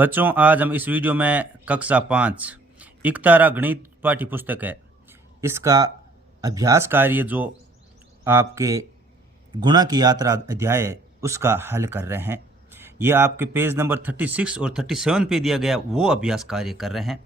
बच्चों, आज हम इस वीडियो में कक्षा 5 इकतारा गणित पाठ्य पुस्तक है, इसका अभ्यास कार्य जो आपके गुणा की यात्रा अध्याय है उसका हल कर रहे हैं। ये आपके पेज नंबर 36 और 37 पे दिया गया वो अभ्यास कार्य कर रहे हैं।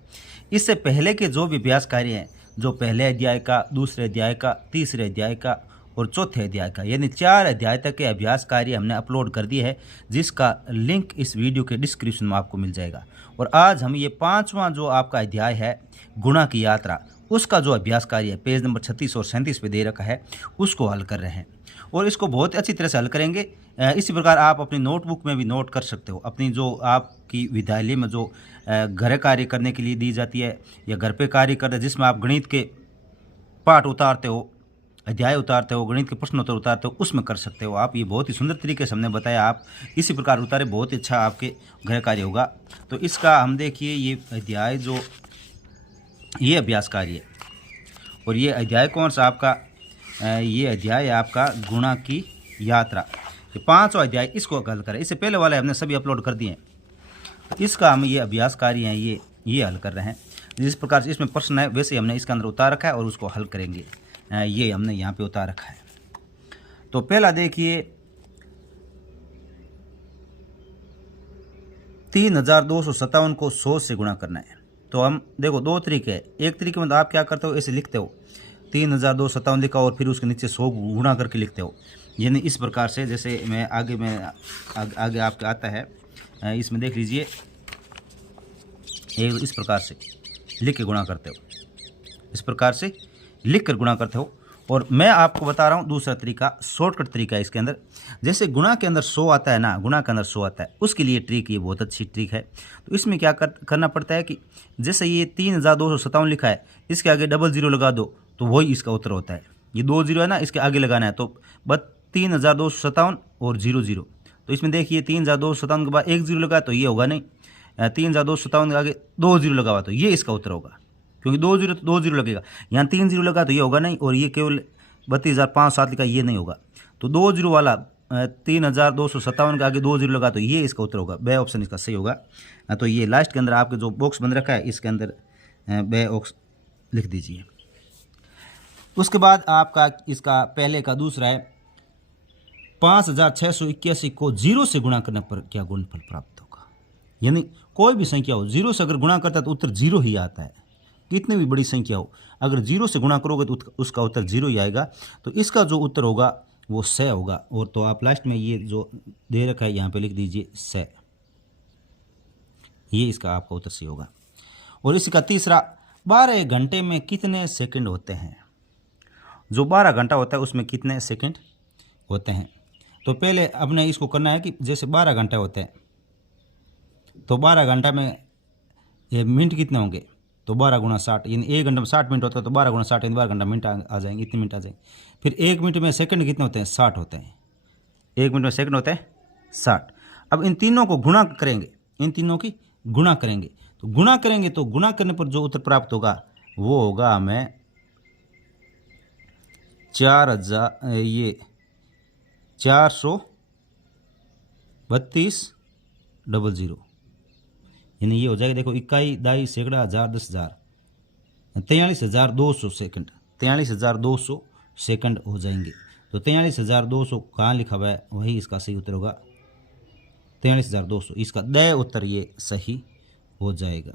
इससे पहले के जो भी अभ्यास कार्य हैं, जो पहले अध्याय का, दूसरे अध्याय का, तीसरे अध्याय का और चौथे अध्याय का, यानी 4 अध्याय तक के अभ्यास कार्य हमने अपलोड कर दिए है, जिसका लिंक इस वीडियो के डिस्क्रिप्शन में आपको मिल जाएगा। और आज हम ये 5वां जो आपका अध्याय है गुणा की यात्रा, उसका जो अभ्यास कार्य है पेज नंबर 36 और 37 पे दे रखा है, उसको हल कर रहे हैं और इसको बहुत अच्छी तरह से हल करेंगे। इसी प्रकार आप अपनी नोटबुक में भी नोट कर सकते हो। अपनी जो आपकी विद्यालय में जो घर कार्य करने के लिए दी जाती है या घर पे कार्य करते हैं, जिसमें आप गणित के पाठ उतारते हो, अध्याय उतारते हो, गणित के प्रश्न उत्तर उतारते हो, उसमें कर सकते हो आप। ये बहुत ही सुंदर तरीके से हमने बताया, आप इसी प्रकार उतारे, बहुत ही अच्छा आपके घर कार्य होगा। तो इसका हम देखिए, ये अध्याय जो ये अभ्यास कार्य है और ये अध्याय कौन सा आपका, ये अध्याय है आपका गुणा की यात्रा। ये 5वां अध्याय, इसको हल करें। इससे पहले वाले हमने सभी अपलोड कर दिए हैं। इसका हम ये अभ्यास कार्य हैं, ये हल कर रहे हैं। जिस प्रकार से इसमें प्रश्न है वैसे हमने इसके अंदर उतार रखा है और उसको हल करेंगे। ये हमने यहाँ पे उतार रखा है। तो पहला देखिए, 3257 को 100 से गुणा करना है। तो हम देखो, दो तरीके हैं। एक तरीके में तो आप क्या करते हो, ऐसे लिखते हो 3257 लिखा और फिर उसके नीचे 100 गुणा करके लिखते हो, यानी इस प्रकार से। जैसे मैं आगे आपके आता है, इसमें देख लीजिए, इस प्रकार से लिख के गुणा करते हो, इस प्रकार से लिख कर गुणा करते हो। और मैं आपको बता रहा हूँ दूसरा तरीका, शॉर्टकट तरीका है इसके अंदर। जैसे गुणा के अंदर 100 आता है ना, गुणा के अंदर 100 आता है, उसके लिए ट्रिक, ये बहुत अच्छी ट्रिक है। तो इसमें क्या करना पड़ता है कि जैसे ये 3257 लिखा है, इसके आगे डबल जीरो लगा दो तो वही इसका उत्तर होता है। ये 2 जीरो है ना, इसके आगे लगाना है, तो बस 3257 और 00। तो इसमें देखिए 3257 के बाद 1 जीरो लगा तो ये होगा नहीं, 3257 के आगे 2 जीरो लगा हुआ तो ये इसका उत्तर होगा, क्योंकि 2 जीरो लगेगा। यहाँ 3 जीरो लगा तो ये होगा नहीं, और ये केवल 32,507 लिखा, ये नहीं होगा। तो 2 जीरो वाला 3257 के आगे 2 जीरो लगा तो ये इसका उत्तर होगा। बे ऑप्शन इसका सही होगा। तो ये लास्ट के अंदर आपके जो बॉक्स बन रखा है, इसके अंदर बे ऑप्शन लिख दीजिए। उसके बाद आपका इसका पहले का दूसरा है, 5681 को 0 से गुणा करने पर क्या गुणनफल प्राप्त होगा। यानी कोई भी संख्या हो, 0 से अगर गुणा करता है तो उत्तर 0 ही आता है। कितनी भी बड़ी संख्या हो, अगर 0 से गुणा करोगे तो उसका उत्तर 0 ही आएगा। तो इसका जो उत्तर होगा वो 100 होगा। और तो आप लास्ट में ये जो दे रखा है यहाँ पे लिख दीजिए 100, ये इसका आपका उत्तर सही होगा। और इसका तीसरा, 12 घंटे में कितने सेकंड होते हैं। जो 12 घंटा होता है उसमें कितने सेकंड होते हैं। तो पहले अपने इसको करना है कि जैसे 12 घंटे होते हैं तो 12 घंटा में ये मिनट कितने होंगे, तो 12 गुणा 60, यानी 1 घंटे में 60 मिनट होता है, तो 12 गुणा 60 यानी 12 घंटा मिनट आ जाएंगे, इतने मिनट आ जाएंगे। फिर 1 मिनट में सेकंड कितने होते हैं, 60 होते हैं। 1 मिनट में सेकंड होते हैं 60। अब इन तीनों को गुणा करेंगे, इन तीनों की गुणा करेंगे। तो गुणा करेंगे तो गुणा करने पर जो उत्तर प्राप्त होगा वो होगा हमें 432,00, यानी ये हो जाएगा, देखो, इकाई, दाई, सैकड़ा, हजार, 10,000, 43,200 सेकंड, 43,200 सेकंड हो जाएंगे। तो 43,200 कहाँ लिखा हुआ है, वही इसका सही उत्तर होगा, 43,200। इसका द उत्तर ये सही हो जाएगा।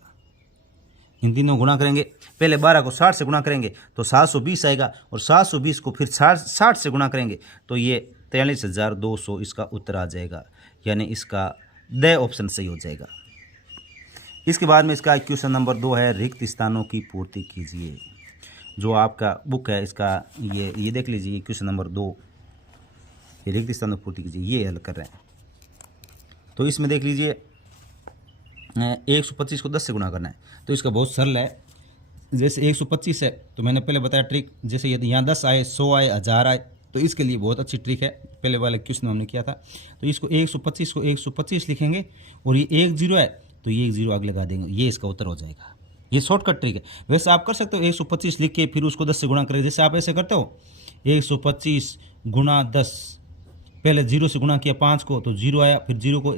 इन तीनों गुणा करेंगे, पहले 12 को 60 से गुणा करेंगे तो 720 आएगा, और 720 को फिर 60 से गुणा करेंगे तो ये 43,200 इसका उत्तर आ जाएगा, यानी इसका द ऑप्शन सही हो जाएगा। इसके बाद में इसका क्वेश्चन नंबर 2 है, रिक्त स्थानों की पूर्ति कीजिए। जो आपका बुक है इसका ये देख लीजिए, क्वेश्चन नंबर 2, ये रिक्त स्थानों की पूर्ति कीजिए, ये हल कर रहे हैं। तो इसमें देख लीजिए, 125 को 10 से गुणा करना है। तो इसका बहुत सरल है। जैसे 125 है तो मैंने पहले बताया ट्रिक, जैसे यदि यहाँ 10 आए, 100 आए, 1000 आए, तो इसके लिए बहुत अच्छी ट्रिक है, पहले वाले क्वेश्चन में हमने किया था। तो इसको 125 को 125 लिखेंगे, और ये 1 जीरो है तो ये 1 जीरो आगे लगा देंगे, ये इसका उत्तर हो जाएगा। ये शॉर्टकट ट्रिक है। वैसे आप कर सकते हो 125 लिख के फिर उसको 10 से गुणा करें, जैसे आप ऐसे करते हो 125 गुणा 10, पहले 0 से गुणा किया 5 को तो 0 आया, फिर 0 को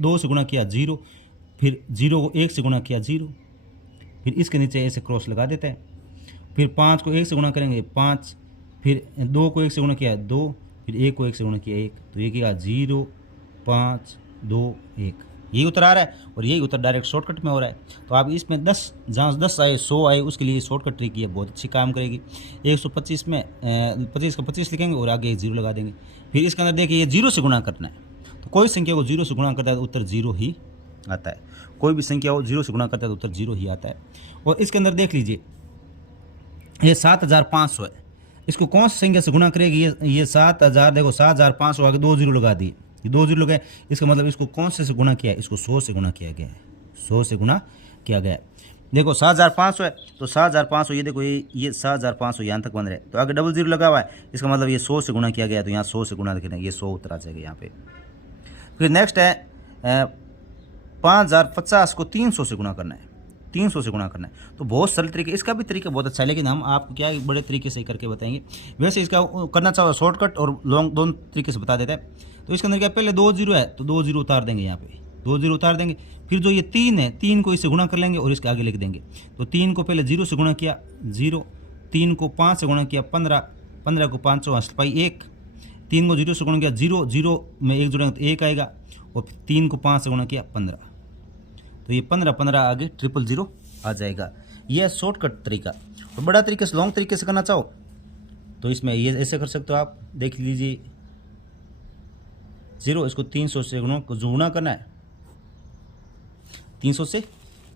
2 से गुणा किया 0, फिर 0 को 1 से गुणा किया 0, फिर इसके नीचे ऐसे क्रॉस लगा देते हैं। फिर 5 को 1 से गुणा करेंगे 5, फिर 2 को 1 से गुणा किया 2, फिर 1 को 1 से गुणा किया 1, तो ये क्या 0 5 2 1, यही उत्तर आ रहा है। और यही उत्तर डायरेक्ट शॉर्टकट में हो रहा है। तो आप इसमें 10 जहाँ 10 आए 100 आए उसके लिए शॉर्टकट ट्रिक ये बहुत अच्छी काम करेगी। 125 में 25 का 25 लिखेंगे और आगे 0 लगा देंगे। फिर इसके अंदर देखिए ये 0 से गुणा करना है, तो कोई संख्या को 0 से गुणा करता है तो उत्तर 0 ही आता है। कोई भी संख्या हो 0 से गुणा करता है तो उत्तर 0 ही आता है। और इसके अंदर देख लीजिए ये 7500 है, इसको कौन सी संख्या से गुणा करेगी? ये 7000, देखो 7500 आगे 2 0 लगा दिए, ये 2 0 लगाए, इसका मतलब इसको कौन से गुणा किया है? इसको 100 से गुणा किया गया है, 100 से गुणा किया गया है। देखो 7500 है तो 7500, ये देखो ये 7500 यहाँ तक बन रहे हैं, तो आगे डबल 0 लगा हुआ है, इसका मतलब ये 100 से गुणा किया गया है, तो यहाँ 100 से गुणा करेंगे, ये 100 उत्तर आ जाएगा यहाँ पे। फिर नेक्स्ट है 5050 को 300 से गुणा करना है, 300 से गुणा करना है। तो बहुत सरल तरीके, इसका भी तरीका बहुत अच्छा है, लेकिन हम आपको क्या है बड़े तरीके से करके बताएंगे। वैसे इसका करना चाहो शॉर्टकट और लॉन्ग दोनों तरीके से बता देते हैं। तो इसके अंदर क्या पहले 2 0 है तो 2 0 उतार देंगे, यहाँ पे 2 0 उतार देंगे। फिर जो ये 3 है 3 को इससे गुणा कर लेंगे और इसके आगे लिख देंगे। तो 3 को पहले 0 से गुणा किया 0, 3 को 5 से गुणा किया 15, 15 को 5 हासिल पाई 1, 3 को 0 से गुणा किया 0, 0 में 1 जुड़ेंगे तो 1 आएगा, और 3 को 5 से गुणा किया 15, तो ये 15 15 आगे 000 आ जाएगा। ये है शॉर्टकट तरीका। और बड़ा तरीके से लॉन्ग तरीके से करना चाहो तो इसमें ये ऐसे कर सकते हो आप, देख लीजिए 0, इसको 300 से गुणा करना है, 300 से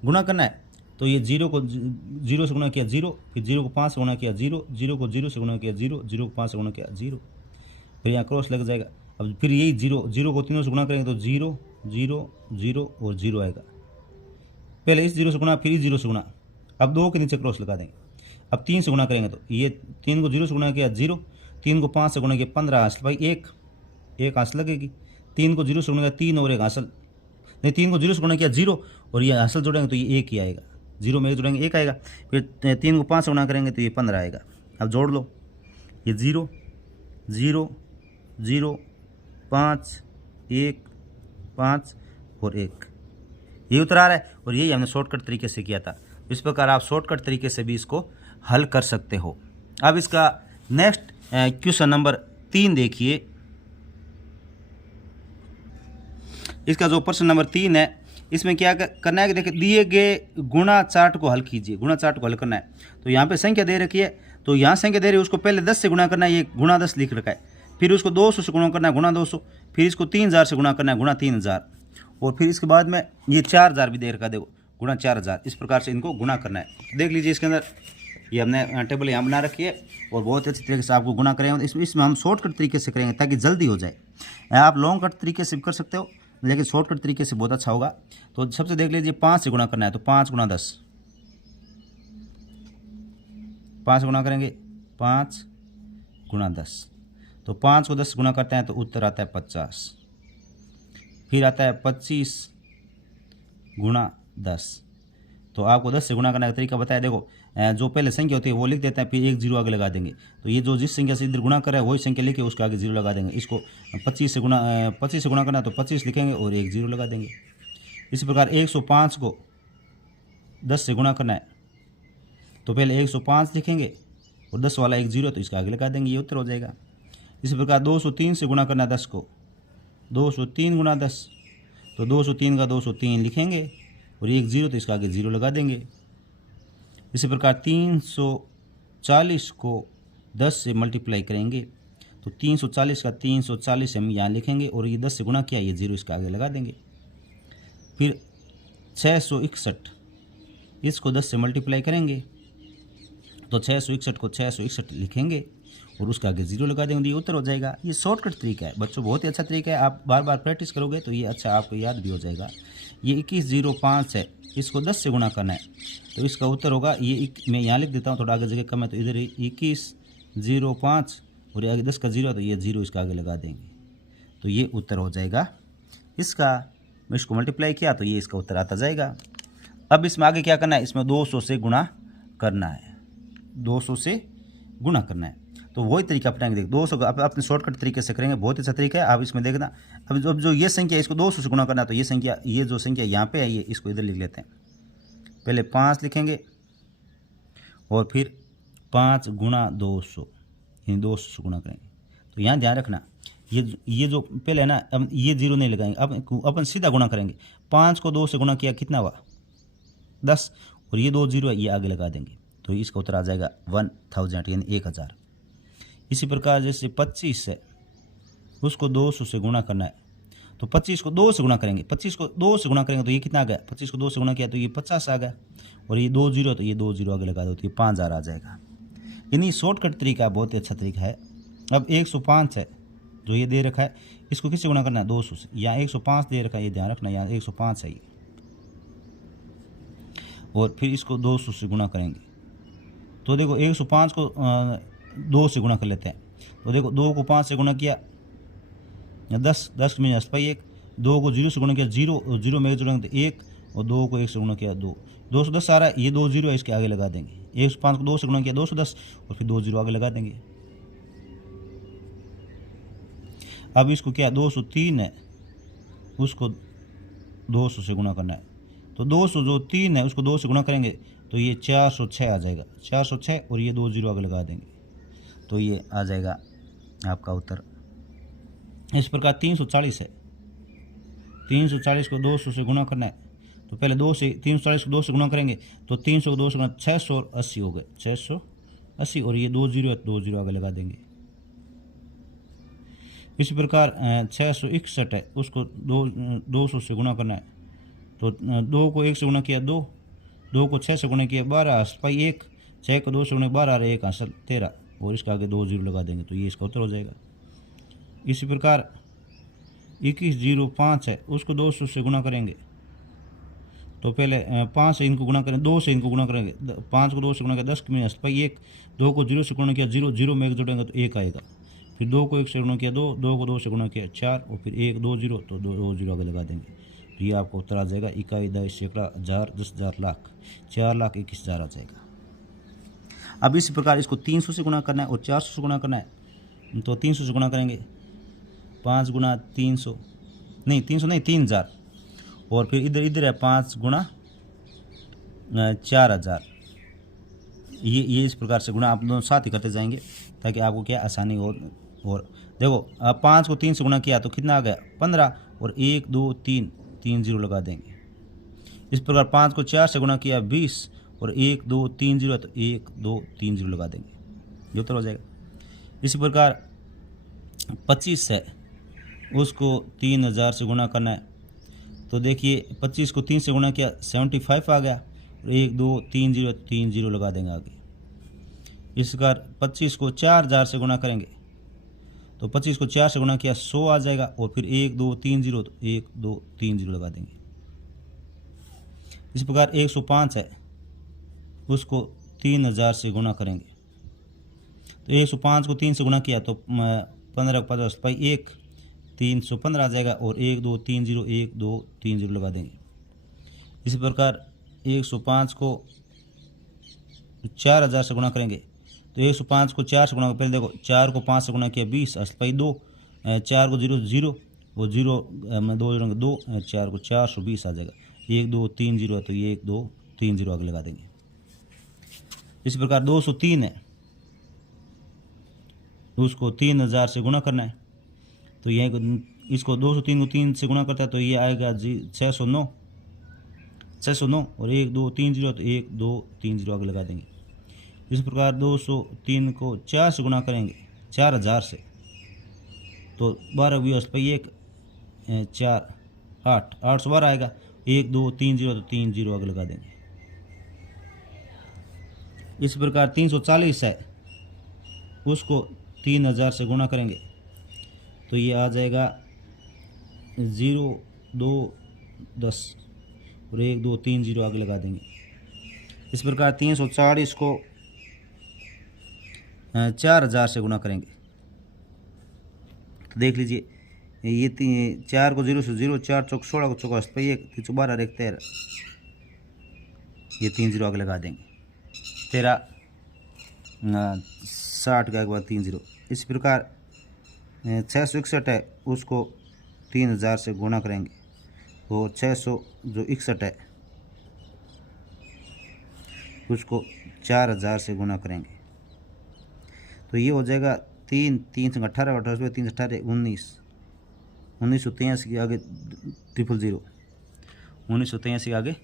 गुणा करना है। तो ये 0 को 0 से गुणा किया 0, फिर 0 को 5 से गुणा किया 0, 0 को 0 से गुणा किया 0, 0 को 5 से गुणा किया 0, फिर यहाँ क्रॉस लग जाएगा। अब फिर यही 0, 0 को 300 से गुणा करेंगे तो 0 0 0 और 0 आएगा। पहले इस 0 से गुणा, फिर इस 0 से गुणा, अब 2 के नीचे क्रॉस लगा देंगे। अब 3 से गुणा करेंगे तो ये 3 को 0 से गुणा किया 0, 3 को 5 से गुणा किया 15 हासिल भाई 1 हासिल लगेगी। 3 को 0 से गुणा किया 3 और 1 हासिल, नहीं 3 को 0 से गुणा किया 0 और ये हासिल जोड़ेंगे तो ये 1 ही आएगा, 0 में 1 जोड़ेंगे 1 आएगा। फिर 3 को 5 से गुणा करेंगे तो ये 15 आएगा। अब जोड़ लो, ये 0 0 0 5 1 5 और 1, ये उत्तर आ रहा है। और यही हमने शॉर्टकट तरीके से किया था। इस प्रकार आप शॉर्टकट तरीके से भी इसको हल कर सकते हो। अब इसका नेक्स्ट क्वेश्चन नंबर 3 देखिए। इसका जो प्रश्न नंबर 3 है, इसमें क्या करना है कि देखिए दिए गए गुणा चार्ट को हल कीजिए। गुणा चार्ट को हल करना है, तो यहाँ पे संख्या दे रखी है, तो यहाँ संख्या दे रही है, उसको पहले 10 से गुणा करना है, ये गुणा 10 लिख रखा है। फिर उसको 200 से गुणा करना है, गुणा 200, फिर इसको 3000 से गुणा करना है, गुणा 3000, और फिर इसके बाद में ये 4000 भी दे रखा है, देखो गुणा 4000। इस प्रकार से इनको गुणा करना है। देख लीजिए इसके अंदर ये हमने टेबल यहाँ बना रखी है और बहुत अच्छी तरीके से आपको गुणा करेंगे। इसमें हम शॉर्टकट तरीके से करेंगे ताकि जल्दी हो जाए। आप लॉन्ग कट तरीके से भी कर सकते हो, लेकिन शॉर्टकट तरीके से बहुत अच्छा होगा। तो सबसे देख लीजिए 5 से गुणा करना है, तो 5 गुणा 10, 5 गुणा करेंगे 5 गुणा 10, तो 5 को 10 गुणा करते हैं तो उत्तर आता है 50। फिर आता है 25 गुणा 10, तो आपको 10 से गुणा करने का तरीका बताया। देखो जो पहले संख्या होती है वो लिख देते हैं, फिर 1 0 आगे लगा देंगे। तो ये जो जिस संख्या से इधर गुणा कर रहा है वही संख्या लिखे उसके आगे 0 लगा देंगे। इसको 25 से गुणा करना है तो 25 लिखेंगे और 1 0 लगा देंगे। इसी प्रकार 105 को 10 से गुणा करना है, तो पहले 105 लिखेंगे और 10 वाला 1 0 तो इसका आगे लगा देंगे, ये उत्तर हो जाएगा। इसी प्रकार 203 से गुणा करना है 10 को, 203 गुणा 10, तो 203 का 203 लिखेंगे और 1 0 तो इसका आगे 0 लगा देंगे। इसी प्रकार 340 को 10 से मल्टीप्लाई करेंगे, तो 340 का 340 हम यहाँ लिखेंगे और ये 10 से गुणा किया, ये 0 इसका आगे लगा देंगे। फिर 661 इसको 10 से मल्टीप्लाई करेंगे, तो 661 को 661 लिखेंगे और उसका आगे 0 लगा देंगे, ये उत्तर हो जाएगा। ये शॉर्टकट तरीका है बच्चों, बहुत ही अच्छा तरीका है। आप बार बार प्रैक्टिस करोगे तो ये अच्छा आपको याद भी हो जाएगा। ये 2105 है, इसको 10 से गुणा करना है, तो इसका उत्तर होगा ये मैं यहाँ लिख देता हूँ, थोड़ा आगे जगह कम है तो इधर 2105 और आगे 10 का 0 तो ये 0 इसका आगे लगा देंगे, तो ये उत्तर हो जाएगा इसका। मैं इसको मल्टीप्लाई किया तो ये इसका उत्तर आता जाएगा। अब इसमें आगे क्या करना है, इसमें 200 से गुणा करना है, 200 से गुणा करना है। तो वही तरीका अपनाएंगे। देख 200 अपने शॉर्टकट तरीके से करेंगे, बहुत अच्छा तरीका है। आप इसमें देखना, अब जो ये संख्या है इसको 200 से गुणा करना है, तो ये जो संख्या यहाँ पे है ये इसको इधर लिख लेते हैं। पहले 5 लिखेंगे और फिर 5 गुणा 200, यानी 200 से गुणा करेंगे। तो यहाँ ध्यान रखना, ये जो पहले है ना, अब ये 0 नहीं लगाएंगे, अब अपन सीधा गुणा करेंगे। 5 को 2 से गुणा किया कितना हुआ 10, और ये 2 0 है ये आगे लगा देंगे, तो इसका उत्तर आ जाएगा 1000 यानी 1000। इसी प्रकार जैसे 25 है उसको 200 से गुणा करना है, तो 25 को 2 से गुणा करेंगे, 25 को 2 से गुणा करेंगे तो ये कितना आ गया, 25 को 2 से गुणा किया तो ये 50 आ गया, और ये 2 0 तो ये 2 0 आगे लगा दो तो ये 5000 आ जाएगा। यानी शॉर्टकट तरीका बहुत ही अच्छा तरीका है। अब 105 है जो ये दे रखा है, इसको किससे गुणा करना है 200 से। यहाँ 105 दे रखा है, ये ध्यान रखना, यहाँ 105 है ये, और फिर इसको 200 से गुणा करेंगे। तो देखो 105 को 2 से गुणा कर लेते हैं, तो देखो 2 को 5 से गुणा किया 10 में 10 पाई 1, 2 को 0 से गुणा किया 0 में 1 जोड़ेंगे तो 1, और 2 को 1 से गुणा किया 2, 210 आ रहा है, ये 2 0 है इसके आगे लगा देंगे। 105 को 2 से गुणा किया 210, और फिर 2 0 आगे लगा देंगे। अब इसको क्या 203 है उसको 200 से गुणा करना है, तो 200 जो 3 है उसको 2 से गुणा करेंगे तो ये 406 आ जाएगा, 406, और ये 2 0 आगे लगा देंगे तो ये आ जाएगा आपका उत्तर। इस प्रकार 340 है, 340 को 200 से गुणा करना है, तो पहले 340 को 2 से गुणा करेंगे तो 300 को 2 से गुणा 680 हो गए, 680, और ये 2 0 है 2 0 आगे लगा देंगे। इसी प्रकार 661 है उसको 200 से गुणा करना है, तो 2 को 1 से गुणा किया 2, 2 को 6 से गुणा किया 12 पाई 1, 6 को 2 से गुणा 12 रहा 1 हासिल 13, और इसका आगे 2 0 लगा देंगे तो ये इसका उत्तर हो जाएगा। इसी प्रकार 2105 है उसको 200 से गुणा करेंगे, तो पहले 5 से इनको गुणा करें, 2 से इनको गुणा करेंगे, 5 को 2 से गुणा किया 10 में 10 पाई 1, 2 को 0 से गुणा किया 0, 0 में 1 जोड़ेंगे तो 1 आएगा, फिर 2 को 1 से गुणा किया 2, 2 को 2 से गुणा किया 4, और फिर 1 2 0 तो 2 0 आगे लगा देंगे, तो ये आपको उत्तर आ जाएगा इकाई, दशमलव, सैकड़ा, हजार, 10,000, लाख, 4,21,000 आ जाएगा। अब इसी प्रकार इसको 300 से गुणा करना है और 400 से गुणा करना है, तो 300 से गुणा करेंगे 5 गुणा 300 नहीं 300 नहीं 3000, और फिर इधर है 5 गुणा 4000, ये इस प्रकार से गुणा आप दोनों साथ ही करते जाएंगे ताकि आपको क्या आसानी हो। और देखो अब 5 को 3 से गुणा किया तो कितना आ गया 15, और 1 2 3 3 0 लगा देंगे। इस प्रकार 5 को 4 से गुणा किया 20, और 1 2 3 0 है तो 1 2 3 0 लगा देंगे, ये उत्तर हो जाएगा। इसी प्रकार 25 है उसको 3000 से गुणा करना है, तो देखिए 25 को 3 से गुणा किया 75 आ गया, और 1 2 3 0 3 0 लगा देंगे आगे। इस प्रकार 25 को 4000 से गुणा करेंगे, तो 25 को 4 से गुणा किया 100 आ जाएगा, और फिर 1 2 3 0 तो 1 2 3 0 लगा देंगे। इस प्रकार 105 है उसको 3000 से गुणा करेंगे, तो 105 को 3 से गुणा किया तो 15 को 50 पाई 1 315 आ जाएगा, और 1 2 3 0 1 2 3 0 लगा देंगे। इसी प्रकार 105 को 4000 से गुणा करेंगे, तो 105 को 4 से गुणा, पहले देखो 4 को 5 से गुणा किया 20 पाई 2, 4 को 0 0, वो 0 में 2 जोड़ेंगे 2, 4 को 420 आ जाएगा, 1 2 3 0 है तो ये 1 2 3 0 आगे लगा देंगे। इसी प्रकार 203 है उसको 3000 से गुणा करना है, तो यह इसको 203 को 3 से गुणा करता है तो ये आएगा 609, और 1 2 3 0 तो 1 2 3 0 आगे लगा देंगे। इस प्रकार 203 को 4 से गुणा करेंगे 4000 से, तो 12 20 पाई 1 4 8 812 आएगा, 1 2 3 0 तो 3 0 आगे लगा देंगे। इस प्रकार 340 है उसको 3000 से गुणा करेंगे, तो ये आ जाएगा 0 2 10, और 1 2 3 0 आगे लगा देंगे। इस प्रकार 340 को 4000 से गुणा करेंगे, तो देख लीजिए ये 4 को 0 से 0, 4 चौक 16 को चौका 1 3 12 1 13, ये 3 0 आगे लगा देंगे 13 60 के आगे बाद 3 जीरो। इस प्रकार 661 है उसको 3000 से गुणा करेंगे तो 600 जो 61 है उसको 4000 से गुणा करेंगे तो ये हो जाएगा 3 3 से 18 18 3 से 18 19 1983 के आगे 000 1983 के आगे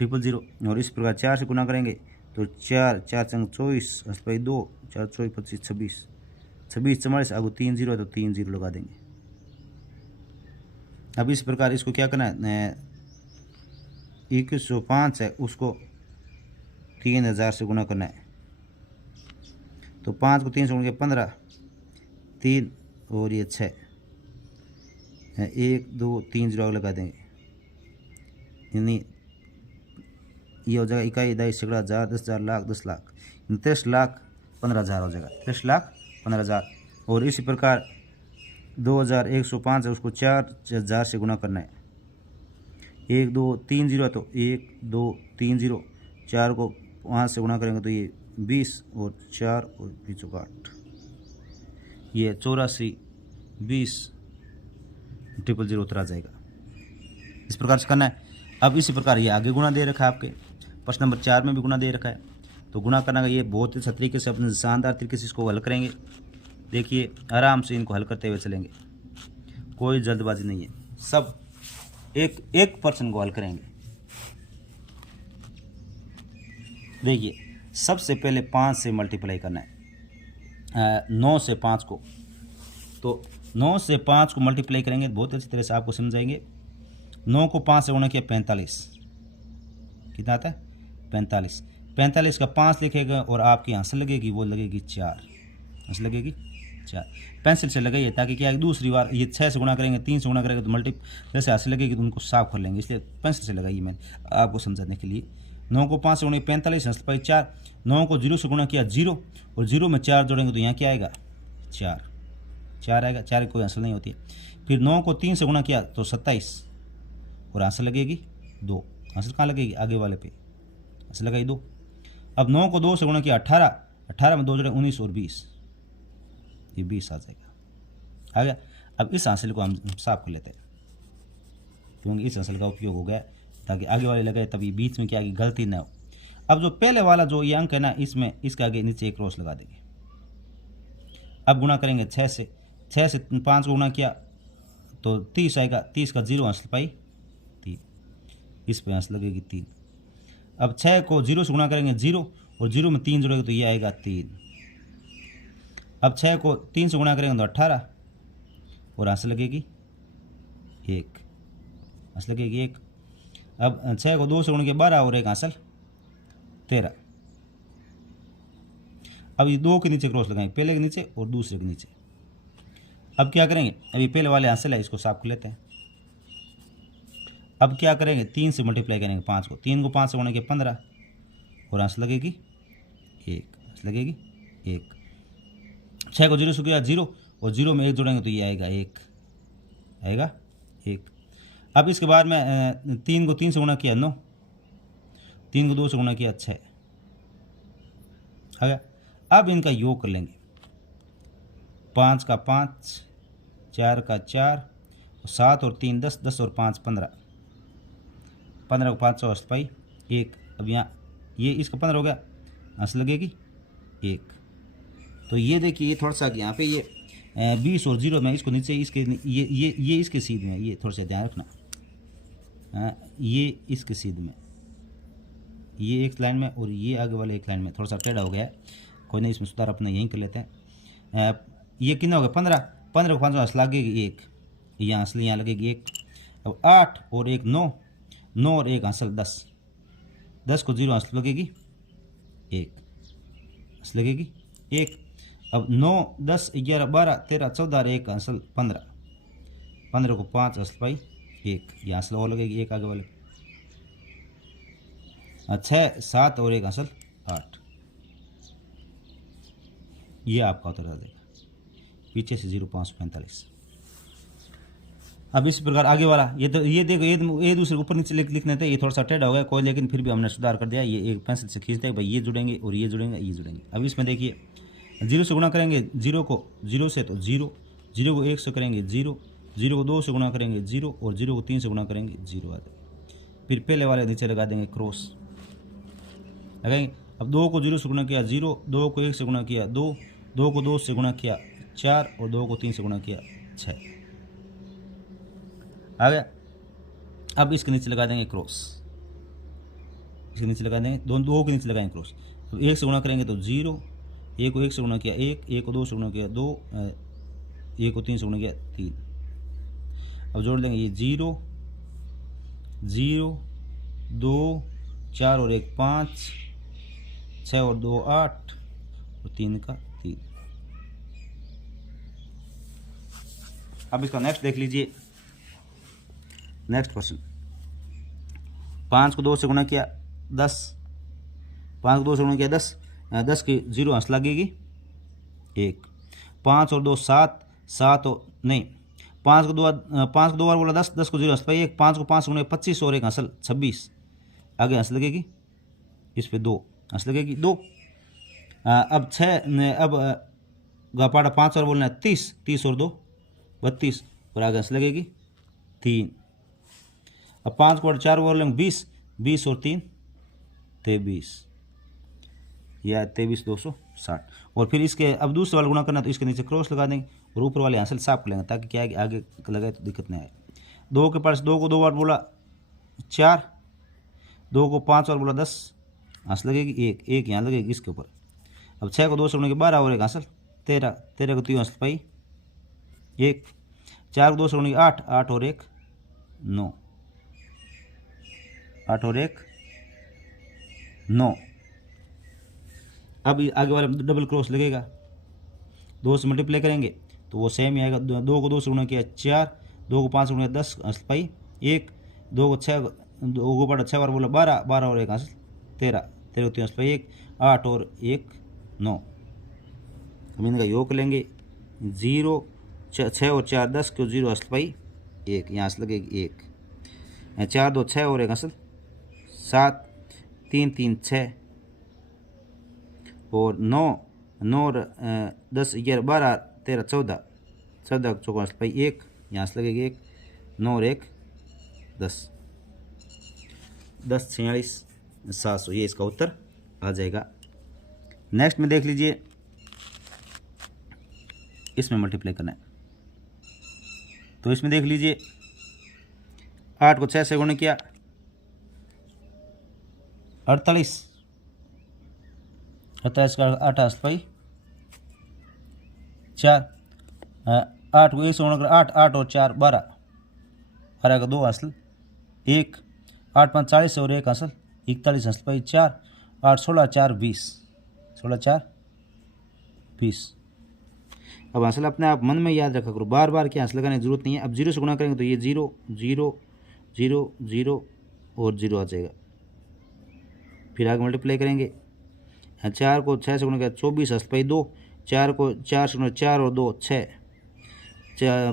000 और इस प्रकार 4 से गुना करेंगे तो 4 4 चंग 24 भाई 2 4 24 25 26 26 44 आगे 3 जीरो है तो 3 जीरो लगा देंगे। अब इस प्रकार इसको क्या करना है 2105 है उसको 3000 से गुना करना है तो 5 को 3 से गुणा के 15 3 और ये 6 1 2 3 जीरो लगा देंगे यानी ये हो जाएगा इकाई दहाई सैकड़ा हज़ार 10,000 लाख 10 लाख 30,15,000 हो जाएगा 30,15,000। और इसी प्रकार 2105 है उसको 4000 से गुना करना है 1 2 3 जीरो है तो 1 2 3 जीरो 4 को 5 से गुना करेंगे तो ये 20 और 4 और 20 का 8 ये 84 20 000 उतरा जाएगा। इस प्रकार से करना है। अब इसी प्रकार ये आगे गुणा दे रखा है आपके प्रश्न नंबर 4 में भी गुणा दे रखा है तो गुणा करना का ये बहुत ही अच्छा तरीके से अपने शानदार तरीके से इसको हल करेंगे। देखिए आराम से इनको हल करते हुए चलेंगे कोई जल्दबाजी नहीं है सब एक पर्सन को हल करेंगे। देखिए सबसे पहले 5 से मल्टीप्लाई करना है 9 से 5 को तो 9 से 5 को मल्टीप्लाई करेंगे बहुत अच्छी तरह से आपको समझाएंगे। 9 को 5 से गुणा किया 45 कितना आता है 45 45 का 5 लिखेगा और आपकी आंसर लगेगी वो लगेगी 4 आंसर लगेगी 4 पेंसिल से लगाइए ताकि क्या दूसरी बार ये 6 से गुणा करेंगे 3 से गुणा करेंगे तो मल्टी जैसे आंसर लगेगी तो उनको साफ कर लेंगे इसलिए पेंसिल से लगाइए मैंने आपको समझाने के लिए। 9 को 5 से गुणा 45 आंसर पाई 4 9 को 0 से गुणा किया 0 और 0 में 4 जोड़ेंगे तो यहाँ क्या आएगा 4 आएगा 4 की कोई आंसर नहीं होती है। फिर 9 को 3 से गुणा किया तो 27 और आंसर लगेगी 2 आंसर कहाँ लगेगी आगे वाले पे आंसर लगाई 2। अब 9 को 2 से गुणा किया 18 में 2 जोड़े 19 और 20 ये 20 आ जाएगा आ गया। अब इस आंसर को हम साफ कर लेते हैं क्योंकि इस आंसर का उपयोग हो गया ताकि आगे वाले लगाए तभी बीच में क्या आगे गलती ना हो। अब जो पहले वाला जो ये अंक है ना इसमें इसके आगे नीचे एक क्रॉस लगा देंगे। अब गुणा करेंगे 6 से 5 को गुणा किया तो 30 आएगा 30 का 0 आंसर पाई 3 इस पे आंसर लगेगी 3। अब 6 को 0 से गुणा करेंगे 0 और 0 में 3 जोड़ेंगे तो ये आएगा 3। अब 6 को 3 से गुणा करेंगे तो 18 और आंसर लगेगी 1 आंसर लगेगी 1। अब 6 को 2 से गुणा किया 12 और एक आंसर 13। अब ये 2 के नीचे क्रॉस लगाएंगे पहले के नीचे और दूसरे के नीचे। अब क्या करेंगे अभी पहले वाले आंसर है इसको साफ कर लेते हैं। अब क्या करेंगे 3 से मल्टीप्लाई करेंगे 5 को 3 को 5 से गुणा किया 15 और आंसर लगेगी 1 आंसर लगेगी 1। 6 को 0 से किया 0 और 0 में 1 जोड़ेंगे तो ये आएगा 1 आएगा 1। अब इसके बाद में 3 को 3 से गुणा किया 9 3 को 2 से गुणा किया 6 आ गया। अब इनका योग कर लेंगे 5 का 5 4 का 4 और 7 और 3 10 10 और 5 15 15 को 5 सौ पाई 1। अब यहाँ ये इसका 15 हो गया आंसर लगेगी 1। तो ये देखिए ये थोड़ा सा यहाँ पे ये 20 और 0 में इसको नीचे इसके ये इसके सीध में ये थोड़ा सा ध्यान रखना ये इसके सीध में ये एक लाइन में और ये आगे वाले एक लाइन में थोड़ा सा टेढ़ा हो गया है कोई नहीं इसमें सुधार अपना यहीं कर लेते हैं। ये कितना हो गया 15 को 5 आंसर लगेगी 1 यहाँ आंसर यहाँ लगेगी 1। अब 8 और 1 9 9 और 1 आंसर 10 10 को 0 आंसर लगेगी 1 आंसर लगेगी 1। अब 9 10 11 12 13 14 और 1 आंसर 15 15 को 5 आंसर पाई 1 ये आंसर और लगेगी 1 आगे वाले 6 7 और 1 आंसर 8 ये आपका उत्तर आ जाएगा पीछे से 0 545। अब इस प्रकार आगे वाला ये तो ये देखो ये दूसरे ऊपर नीचे लिखने थे, ये थोड़ा सा टेढ़ा हो गया कोई, लेकिन फिर भी हमने सुधार कर दिया। ये एक पेंसिल से खींचते हैं भाई, ये जुड़ेंगे और ये जुड़ेंगे, ये जुड़ेंगे। अब इसमें देखिए 0 से गुणा करेंगे, 0 को 0 से तो 0, 0 को 1 से करेंगे 0, 0 को 2 से गुणा करेंगे 0 और 0 को 3 से गुणा करेंगे 0 आ जाए। फिर पहले वाले नीचे लगा देंगे क्रॉस लगाएंगे। अब 2 को 0 से गुणा किया 0, 2 को 1 से गुणा किया 2, 2 को 2 से गुणा किया 4 और 2 को 3 से गुणा किया 6 आ गया। अब इसके नीचे लगा देंगे क्रॉस, इसके नीचे लगा देंगे, दो के नीचे लगाएंगे क्रॉस। तो 1 से गुणा करेंगे तो 0, 1 को 1 से गुणा किया 1, 1 को 2 से गुणा किया 2, 1 को 3 से गुणा किया 3। अब जोड़ देंगे ये 0, 0, 2, 4 और 1 5, 6 और 2 8 और 3 का 3। अब इसका नेक्स्ट देख लीजिए, नेक्स्ट क्वेश्चन। 5 को 2 से गुणा किया 10, 5 को 2 से गुणा किया 10, 10 की 0 हंस लगेगी 1, 5 और 2 7, 7 और नहीं 5 को 2 बार बोला 10, 10 को 0 हंस पाई 1, 5 को 5 से गुणा 25 और 1 हंसल 26, आगे हंस लगेगी, इस पे 2 हंस लगेगी 2। अब 6 अब गापाड़ा 5 और बोलना है 30, 30 और 2 32 और आगे हंस लगेगी 3। अब 5 को 4 बोल लेंगे 20, 20 और 3 23 या 23 260। और फिर इसके अब दूसरे वाला गुणा करना तो इसके नीचे क्रॉस लगा देंगे और ऊपर वाले हासिल साफ कर लेंगे ताकि क्या है आगे लगाए तो दिक्कत नहीं आए। 2 के पास 2 को 2 बार बोला 4, 2 को 5 बार बोला 10, हंस लगेगी 1, 1 यहाँ लगेगी इसके ऊपर। अब 6 को 2 से गुणा के 12 और 1 हासिल 13, 13 को 3 हंस पाई 1, 4 को 2 से गुणा के 8, 8 और 1 9, 8 और 1 9। अब आगे वाले डबल क्रॉस लगेगा, 2 से मल्टीप्लाई करेंगे तो वो सेम ही आएगा। 2 को 2 से गुणा किया 4, 2 को 5 से गुणा किया 10 हंस पाई 1, 2 को 6, 2 को बड़ा 6 बार बोला 12, 12 और 1 हंस 13, 13 को 3 हंस पाई 1, 8 और 1 9। हम इनका योग लेंगे 0, 6 और 4 10 को 0 हंस पाई 1, यहाँ हंस लगेगी 1, 4 2 6 और 1 हंसल 7, 3 3 6 और 9, 9 10 11 12 13 14, 14 चौको हंस पाई 1, यहाँ से लगेगी 1, 9 और 1 10, 10 46 700, ये इसका उत्तर आ जाएगा। नेक्स्ट में देख लीजिए, इसमें मल्टीप्लाई करना है तो इसमें देख लीजिए 8 को 6 से गुणा किया 48, 48 का 8 हंस पाई 4, 8 को 1 से गुणा कर 8, 8 और 4 12, 12 का 2 हंसल 1, 8 5 40 और 1 हंसल 41 हंस पाई 4, 8 16 4 20, 16 4 20। अब हंसल अपने आप मन में याद रखा करो, बार बार क्या हंस लगाने की जरूरत नहीं है। अब 0 से गुणा करेंगे तो ये 0 0 0 0 और 0 आ जाएगा। फिर आगे मल्टीप्लाई करेंगे, 4 को 6 से गुणा किया 24 हंस पाई 2, 4 को 4 से गुणा 4 और 2 6,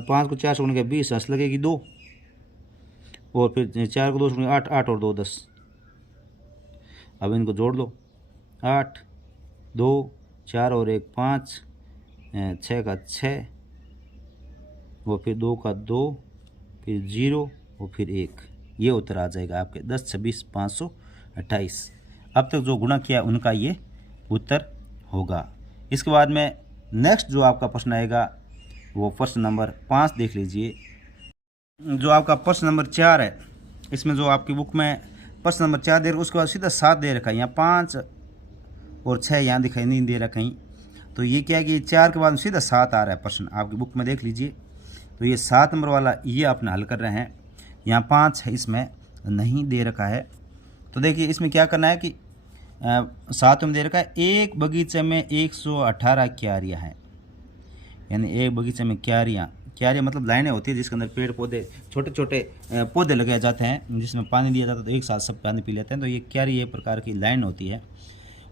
5 को 4 से गुणा किया 20 हंस लगेगी 2, और फिर 4 को 2 से गुणा 8, 8 और 2 10। अब इनको जोड़ लो, 8 2 4 और 1 5, 6 का 6 और फिर 2 का 2, फिर 0 और फिर 1, ये उत्तर आ जाएगा आपके 10 26 528। अब तक जो गुणा किया उनका ये उत्तर होगा। इसके बाद में नेक्स्ट जो आपका प्रश्न आएगा वो प्रश्न नंबर 5 देख लीजिए। जो आपका प्रश्न नंबर 4 है, इसमें जो आपकी बुक में प्रश्न नंबर 4 दे रखा, उसके बाद सीधा 7 दे रखा है, यहाँ 5 और 6 यहाँ दिखाई नहीं दे रहा कहीं। तो ये क्या है कि 4 के बाद सीधा 7 आ रहा है प्रश्न, आपकी बुक में देख लीजिए। तो ये 7 नंबर वाला ये आपने हल कर रहे हैं, यहाँ 5 है इसमें नहीं दे रखा है। तो देखिए इसमें क्या करना है कि 7 में दे रखा है, एक बगीचे में 118 क्यारियाँ हैं, यानी एक बगीचे में क्यारियाँ मतलब लाइनें होती है जिसके अंदर पेड़ पौधे छोटे छोटे पौधे लगाए जाते हैं, जिसमें पानी दिया जाता है तो एक साथ सब पानी पी लेते हैं। तो ये क्यारी ये प्रकार की लाइन होती है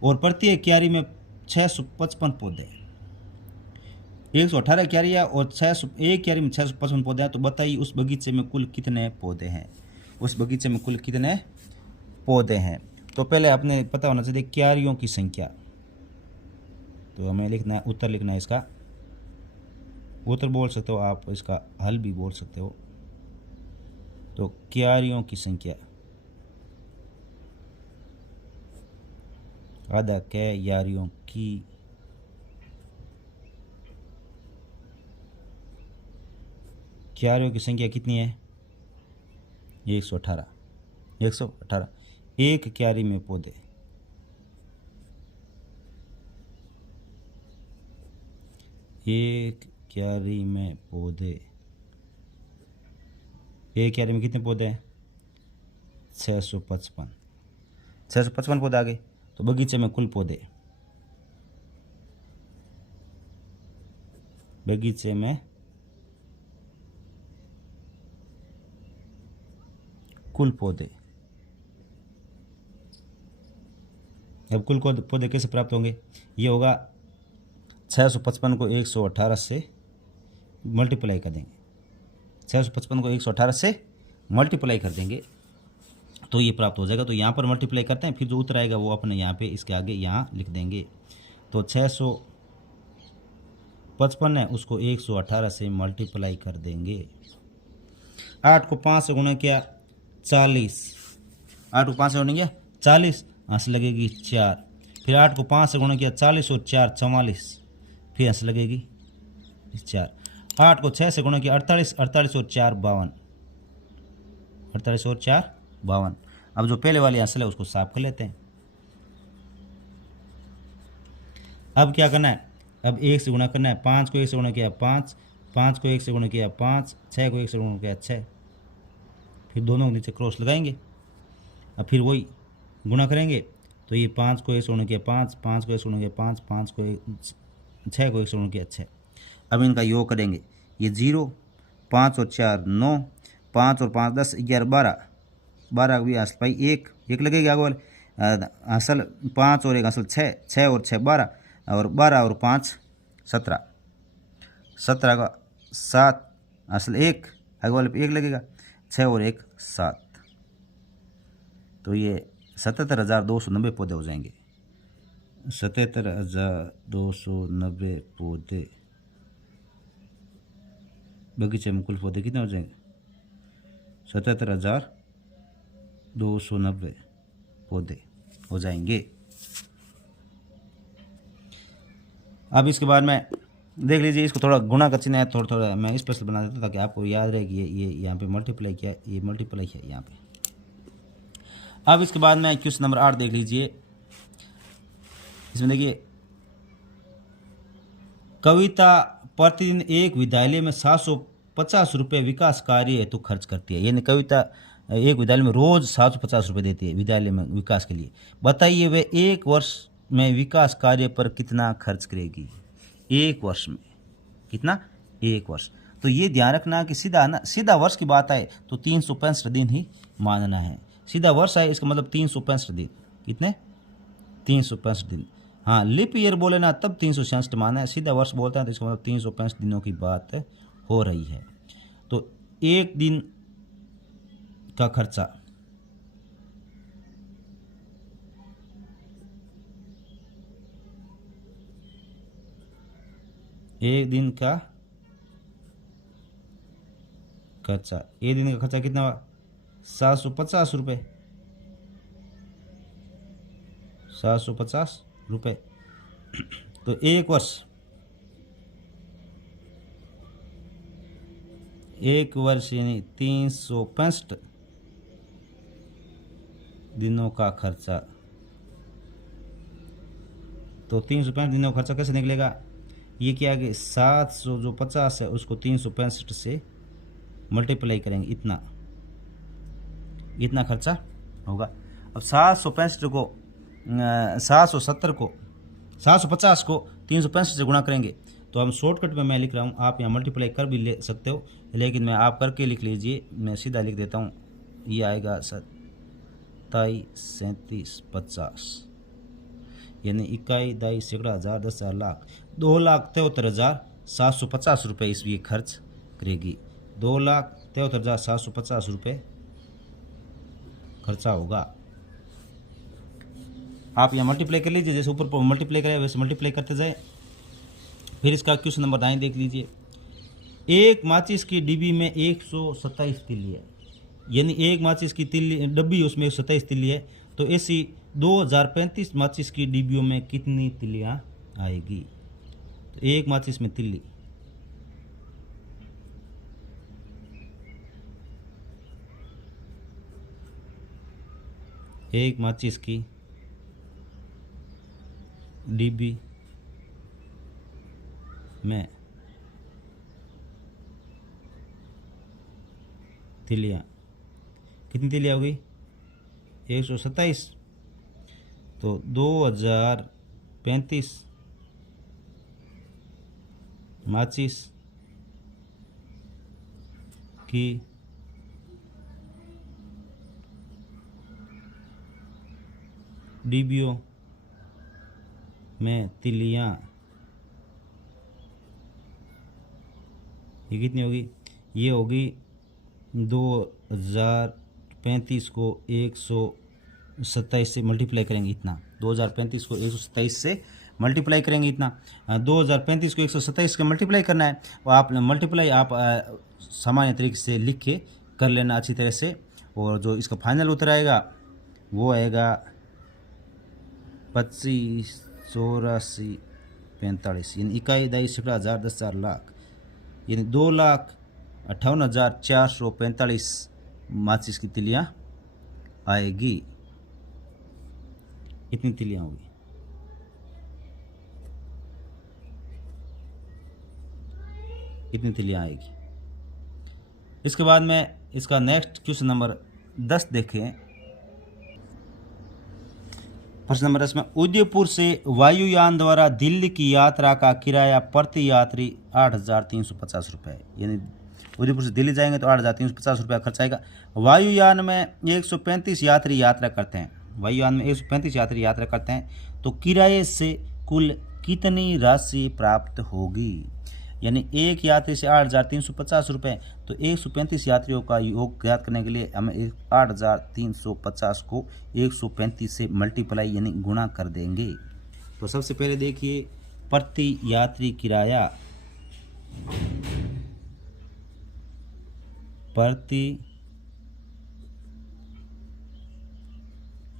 और प्रत्येक क्यारी में 655 पौधे, 118 क्यारियाँ और 600, एक क्यारी में 655 पौधे हैं। तो बताइए उस बगीचे में कुल कितने पौधे हैं, उस बगीचे में कुल कितने पौधे हैं। तो पहले आपने पता होना चाहिए क्यारियों की संख्या। तो हमें लिखना है, उत्तर लिखना है इसका, उत्तर बोल सकते हो आप, इसका हल भी बोल सकते हो। तो क्यारियों की संख्या, आधा क्यारियों की क्यारियों की संख्या कितनी है, 118। 118 एक क्यारी में पौधे, एक क्यारी में पौधे, एक क्यारी में कितने पौधे हैं, 655। 655 पौधे आ गए। तो बगीचे में कुल पौधे, बगीचे में कुल पौधे। अब कुल पौधे कैसे प्राप्त होंगे, ये होगा 655 को 118 से मल्टीप्लाई कर देंगे, 655 को 118 से मल्टीप्लाई कर देंगे तो ये प्राप्त हो जाएगा। तो यहाँ पर मल्टीप्लाई करते हैं, फिर जो उत्तर आएगा वो अपने यहाँ पे इसके आगे यहाँ लिख देंगे। तो 655 है, उसको 118 से मल्टीप्लाई कर देंगे। 8 को 5 से गुणा किया 40, 8 को 5 से गुणा किया 40, हंस लगेगी 4। फिर 8 को 5 से गुणा किया 40 और 4 44, फिर हंस लगेगी 4। 8 को 6 से गुणा किया 48, 48 और 4 52, 48 और 4 52। अब जो पहले वाली हंसल है उसको साफ कर लेते हैं। अब क्या करना है, अब 1 से गुणा करना है। 5 को 1 से गुणा किया 5, 5 को 1 से गुणा किया 5, 6 को 1 से गुणा किया 6, फिर दोनों के नीचे क्रॉस लगाएंगे। अब फिर वही गुणा करेंगे। तो ये 5 को 1 से गुणा किया 5, 5 को 1 से गुणा किया 5, 5 को 6 को 1 से गुणा किया 6। अब इनका योग करेंगे, ये 0, 5 और 4 9, 5 और 5 10, 11 12, 12 भी हंसल भाई एक लगेगी आगे वाले, हंसल 5 और 1 हंसल 6, 6 और 6 12, और 12 और 5 17, 17 का 7 हंसल 1, आगे वाले पे 1 लगेगा, 6 और 1 7। तो ये 77,290 पौधे हो जाएंगे। 77,290 पौधे, बगीचे में कुल पौधे कितने हो जाएंगे, 77,290 पौधे हो जाएंगे। अब इसके बाद में देख लीजिए, इसको थोड़ा गुणा का चिन्ह है, थोड़ा थोड़ा मैं स्पेशल बना देता ताकि आपको याद रहे कि ये यहाँ पे मल्टीप्लाई किया, ये मल्टीप्लाई है यहाँ पे। अब इसके बाद में क्वेश्चन नंबर 8 देख लीजिए। इसमें देखिए, कविता प्रतिदिन एक विद्यालय में 750 रुपये विकास कार्य हेतु खर्च करती है। यानी कविता एक विद्यालय में रोज 750 रुपये देती है विद्यालय में विकास के लिए। बताइए वे एक वर्ष में विकास कार्य पर कितना खर्च करेगी, एक वर्ष में कितना, एक वर्ष। तो ये ध्यान रखना कि सीधा वर्ष की बात आए तो 365 दिन ही मानना है। सीधा वर्ष आए इसका मतलब 365 दिन, कितने, 365 दिन। हाँ, लिप ईयर बोले ना तब 366 माना है, सीधा वर्ष बोलते हैं तो इसका मतलब 365 दिनों की बात हो रही है। तो एक दिन का खर्चा, एक दिन का खर्चा, एक दिन का खर्चा कितना हुआ, 750 रुपये, 750 रुपये। तो एक वर्ष यानी 365 दिनों का खर्चा। तो 365 दिनों का खर्चा कैसे निकलेगा, ये क्या है, 700 जो 50 है उसको 365 से मल्टीप्लाई करेंगे, इतना खर्चा होगा। अब 765 को 770 को 750 को 365 से गुणा करेंगे। तो हम शॉर्टकट में मैं लिख रहा हूँ, आप यहाँ मल्टीप्लाई कर भी ले सकते हो, लेकिन मैं आप करके लिख लीजिए, मैं सीधा लिख देता हूँ। ये आएगा 27 37 50, यानी इकाई, दाई, सैकड़ा, हज़ार, 10,000, लाख, 2,73,000 ₹2,73,750 इसलिए खर्च करेगी। 2,73,750 रुपये खर्चा होगा। आप यहाँ मल्टीप्लाई कर लीजिए, जैसे ऊपर मल्टीप्लाई करें वैसे मल्टीप्लाई करते जाए। फिर इसका क्वेश्चन नंबर 9 देख लीजिए। एक माचिस की डिब्बी में 127 तिल्ली है, यानी एक माचिस की तिल्ली डब्बी उसमें 127 तिल्ली है, तो ऐसी 2035 माचिस की डिब्बियों में कितनी तिल्लियाँ आएगी? तो एक माचिस में तिल्ली, एक माचिस की डिब्बी में तिल्लियाँ, कितनी तिल्लियाँ होगी? 127, तो 2035 माचिस की डिब्बियों में तिल्लियाँ, ये कितनी होगी? ये होगी 2035 को 127 से मल्टीप्लाई करेंगे इतना, 2035 को 127 से मल्टीप्लाई करेंगे इतना, 2035 को 127 के मल्टीप्लाई करना है। और आप मल्टीप्लाई आप सामान्य तरीके से लिख के कर लेना अच्छी तरह से, और जो इसका फाइनल उत्तर आएगा वो आएगा 25, 84, 45, यानी इकाई, दाई, सैकड़ा, हज़ार, 10,000, लाख, यानी 2,58,445 माचिस की तिलियाँ आएगी। इतनी तिलियाँ होगी। इतनी तिलियाँ आएगी। इसके बाद में इसका नेक्स्ट क्वेश्चन नंबर 10 देखें। प्रश्न नंबर 10 में उदयपुर से वायुयान द्वारा दिल्ली की यात्रा का किराया प्रति यात्री 8,350 रुपये, यानी उदयपुर से दिल्ली जाएंगे तो 8,350 रुपया खर्च आएगा। वायुयान में 135 यात्री यात्रा करते हैं, वायुयान में 135 यात्री यात्रा करते हैं, तो किराए से कुल कितनी राशि प्राप्त होगी? यानी एक यात्री से 8,350 रुपये, तो 135 यात्रियों का योग ज्ञात करने के लिए हमें 8,350 को 135 से मल्टीप्लाई यानी गुणा कर देंगे। तो सबसे पहले देखिए प्रति यात्री किराया, प्रति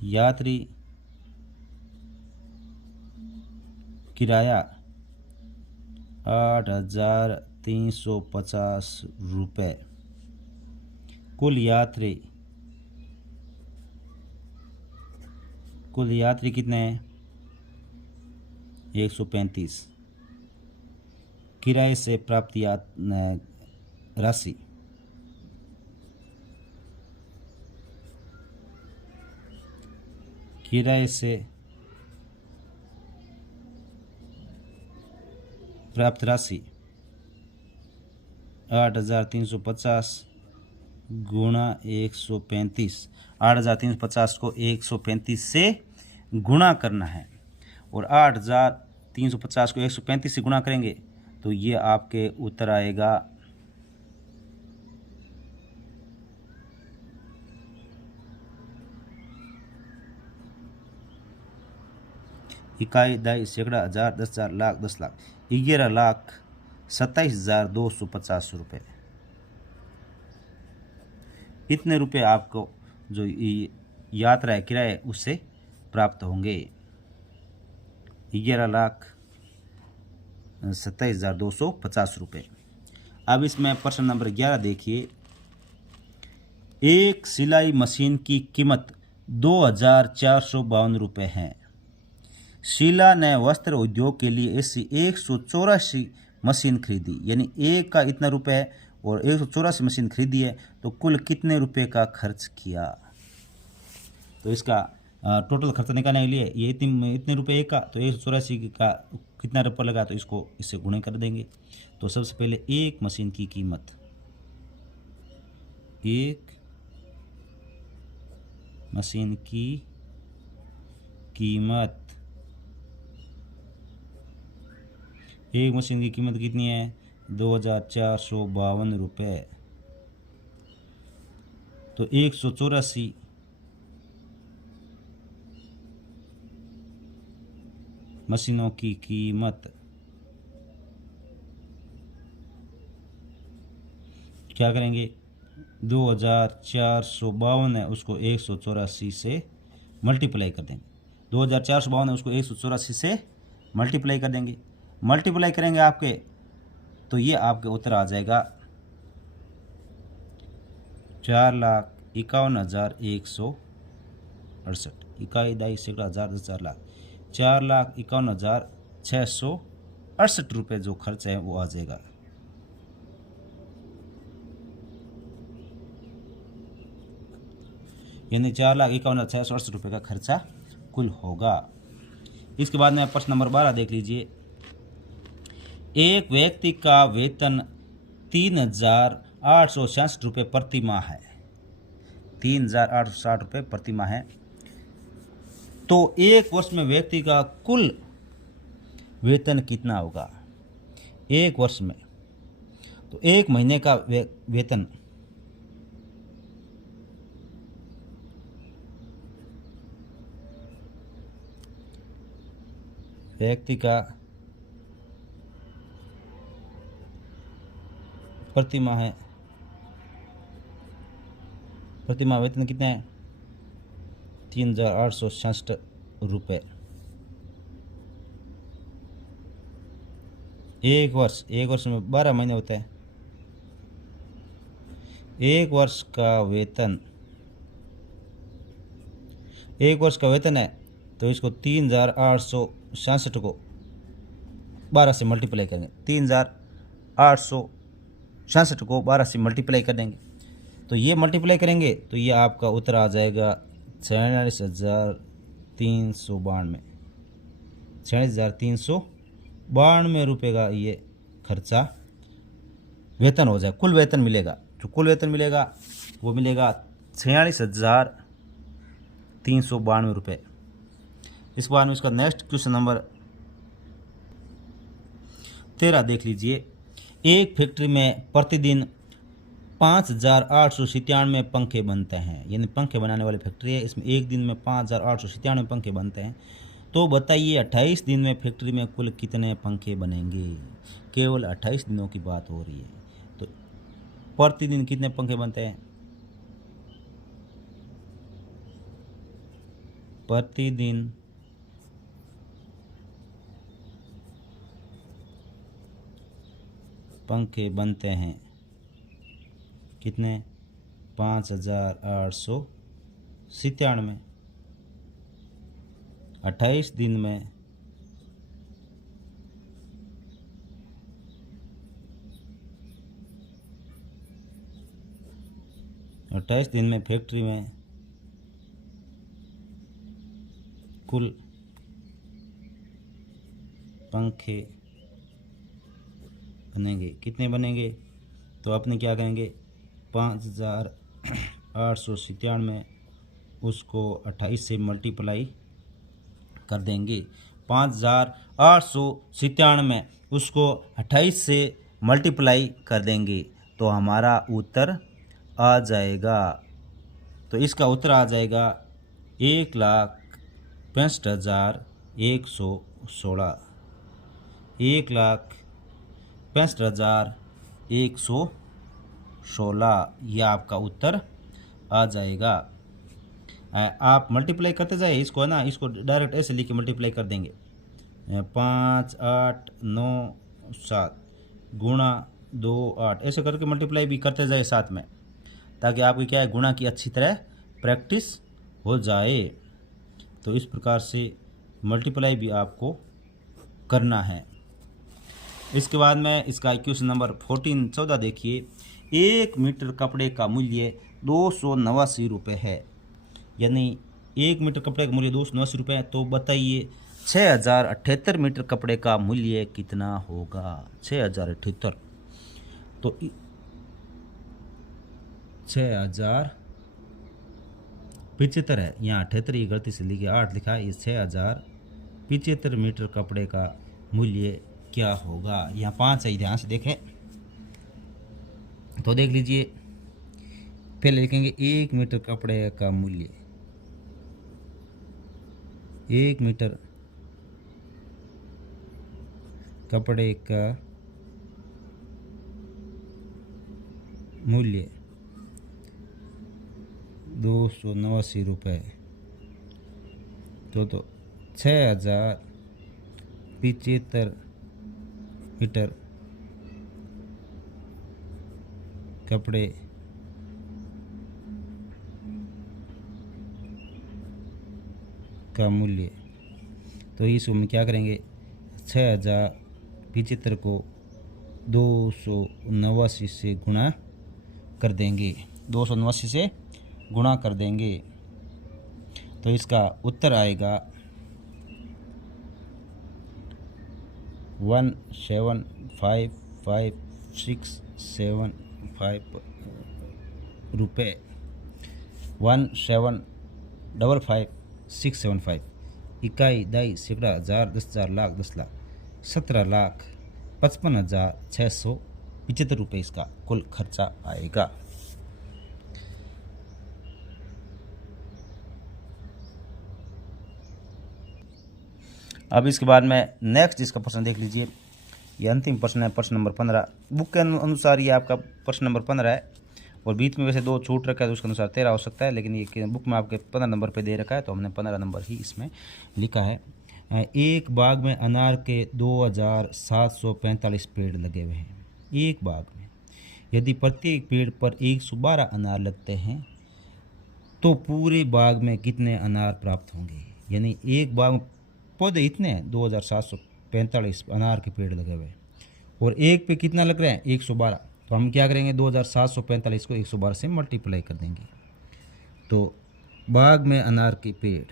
यात्री किराया 8,350 रुपये। कुल यात्री कितने हैं? 135। किराए से प्राप्त राशि किराए से प्राप्त राशि 8,350 गुणा 135, 8,350 को 135 से गुणा करना है, और 8,350 को 135 से गुणा करेंगे तो ये आपके उत्तर आएगा इकाई, दाई, सैकड़ा, हज़ार, 10,000, लाख, 10 लाख, 11,27,250 रुपये। इतने रुपए आपको जो यात्रा है किराए उससे प्राप्त होंगे, 11,27,250 रुपये। अब इसमें प्रश्न नंबर 11 देखिए। एक सिलाई मशीन की कीमत 2,452 रुपये है। शीला ने वस्त्र उद्योग के लिए ऐसी 184 मशीन खरीदी, यानी एक का इतना रुपये है और 184 मशीन खरीदी है, तो कुल कितने रुपए का खर्च किया? तो इसका टोटल खर्च निकालने के लिए ये इतने रुपये एक का, तो 184 का कितना रुपये लगा, तो इसको इससे गुणे कर देंगे। तो सबसे पहले एक मशीन की कीमत, एक मशीन की कीमत एक मशीन की कीमत कितनी है? 2452 रुपये। तो 184 मशीनों की कीमत क्या करेंगे? 2452 है, उसको 184 से मल्टीप्लाई कर देंगे। 2452 है, उसको 184 से मल्टीप्लाई कर देंगे। मल्टीप्लाई करेंगे आपके, तो ये आपके उत्तर आ जाएगा 4,51,168। इकाई दाई सैकड़ा हज़ार 10,000,00,000 4,51,668 रुपये जो खर्च है वो आ जाएगा। यानी 4,51,668 रुपये का खर्चा कुल होगा। इसके बाद में प्रश्न नंबर 12 देख लीजिए। एक व्यक्ति का वेतन 3,866 रुपये प्रति माह है। 3,860 रुपये प्रति माह है। तो एक वर्ष में व्यक्ति का कुल वेतन कितना होगा? एक वर्ष में, तो एक महीने का वेतन व्यक्ति का प्रति माह है, प्रति माह वेतन कितने हैं? 3,866 रुपये। एक वर्ष में 12 महीने होते हैं। एक वर्ष का वेतन है, तो इसको 3,866 को 12 से मल्टीप्लाई करेंगे। 3,866 को 12 से मल्टीप्लाई कर देंगे, तो ये मल्टीप्लाई करेंगे तो ये आपका उत्तर आ जाएगा 46,392। 46,392 रुपये का ये खर्चा वेतन हो जाए। कुल वेतन मिलेगा, जो कुल वेतन मिलेगा वो मिलेगा 46,392 रुपये। इस बार में इसका नेक्स्ट क्वेश्चन नंबर 13 देख लीजिए। एक फैक्ट्री में प्रतिदिन 5,897 पंखे बनते हैं। यानी पंखे बनाने वाली फैक्ट्री है, इसमें एक दिन में 5,897 पंखे बनते हैं। तो बताइए 28 दिन में फैक्ट्री में कुल कितने पंखे बनेंगे? केवल 28 दिनों की बात हो रही है। तो प्रतिदिन कितने पंखे बनते हैं? प्रतिदिन पंखे बनते हैं कितने? 5,897। 28 दिन में 28 दिन में फैक्ट्री में कुल पंखे बनेंगे। कितने बनेंगे? तो अपने क्या करेंगे? 5,897 उसको 28 से मल्टीप्लाई कर देंगे। 5,897 उसको 28 से मल्टीप्लाई कर देंगे तो हमारा उत्तर आ जाएगा। तो इसका उत्तर आ जाएगा 1,65,116। 1,65,116 यह आपका उत्तर आ जाएगा। आप मल्टीप्लाई करते जाए इसको, है ना, इसको डायरेक्ट ऐसे लिख के मल्टीप्लाई कर देंगे। 5, 8, 9, 7 गुणा 2, 8 ऐसे करके मल्टीप्लाई भी करते जाए साथ में, ताकि आपकी क्या है, गुणा की अच्छी तरह प्रैक्टिस हो जाए। तो इस प्रकार से मल्टीप्लाई भी आपको करना है। इसके बाद में इसका क्वेश्चन नंबर 14 देखिए। 1 मीटर कपड़े का मूल्य 289 रुपये है। यानी 1 मीटर कपड़े का मूल्य 289 रुपये है। तो बताइए 6,078 मीटर कपड़े का मूल्य कितना होगा? 6,078। तो 6,075 है, यहाँ 78 ही गलती से लिखी, 8 लिखा है। ये 6,075 मीटर कपड़े का मूल्य क्या होगा। यहाँ 5 है, ध्यान से देखें तो देख लीजिए। पहले लिखेंगे 1 मीटर कपड़े का मूल्य, 1 मीटर कपड़े का मूल्य 289 रुपये। तो 6075 मीटर कपड़े का मूल्य। तो इस में क्या करेंगे, 6075 को 289 से गुणा कर देंगे, 289 से गुणा कर देंगे। तो इसका उत्तर आएगा 1755675 रुपये, 1755675। इकाई, दाई, सैकड़ा, हज़ार, 10,000, लाख, 10 लाख, 17,55,675 रुपये इसका कुल खर्चा आएगा। अब इसके बाद में नेक्स्ट इसका प्रश्न देख लीजिए। ये अंतिम प्रश्न है, प्रश्न नंबर 15। बुक के अनुसार ये आपका प्रश्न नंबर 15 है और बीच में वैसे 2 छूट रखा है तो उसके अनुसार 13 हो सकता है, लेकिन ये बुक में आपके 15 नंबर पे दे रखा है तो हमने 15 नंबर ही इसमें लिखा है। एक बाग में अनार के 2745 पेड़ लगे हुए हैं। एक बाग में यदि प्रत्येक पेड़ पर 112 अनार लगते हैं तो पूरे बाग में कितने अनार प्राप्त होंगे। यानी एक बाग में पौधे इतने हैं, 2745 अनार के पेड़ लगे हुए हैं और एक पे कितना लग रहा है, 112। तो हम क्या करेंगे, 2745 को 112 से मल्टीप्लाई कर देंगे। तो बाग में अनार के पेड़,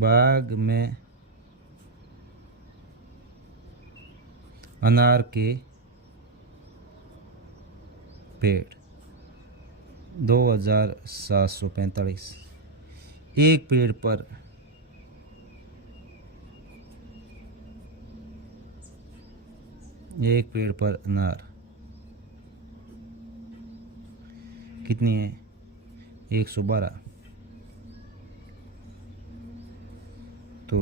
बाग में अनार के पेड़ 2745, एक पेड़ पर अनार कितनी है, 112। तो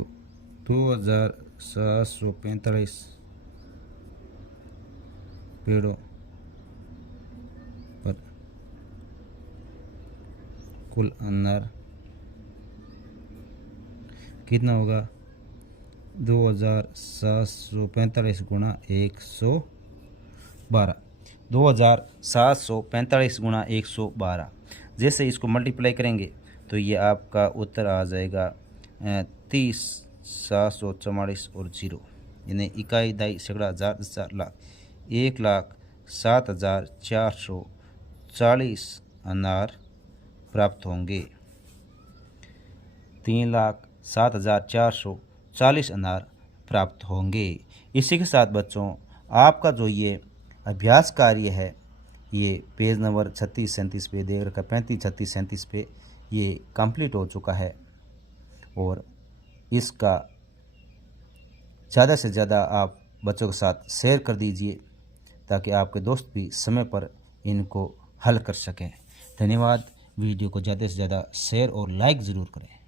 2745 पेड़ों पर कुल अनार कितना होगा, 2745 गुणा 112, 2745 गुणा 112। जैसे इसको मल्टीप्लाई करेंगे तो ये आपका उत्तर आ जाएगा 30,744 और 0, यानी इकाई, दाई, सैकड़ा, हज़ार, 10,000, लाख, 1,07,440 अनार प्राप्त होंगे। 3,07,440 अनार प्राप्त होंगे। इसी के साथ बच्चों आपका जो ये अभ्यास कार्य है ये पेज नंबर 36-37 पे देख रखा, 35-36-37 पे ये कंप्लीट हो चुका है और इसका ज़्यादा से ज़्यादा आप बच्चों के साथ शेयर कर दीजिए ताकि आपके दोस्त भी समय पर इनको हल कर सकें। धन्यवाद। वीडियो को ज़्यादा से ज़्यादा शेयर और लाइक ज़रूर करें।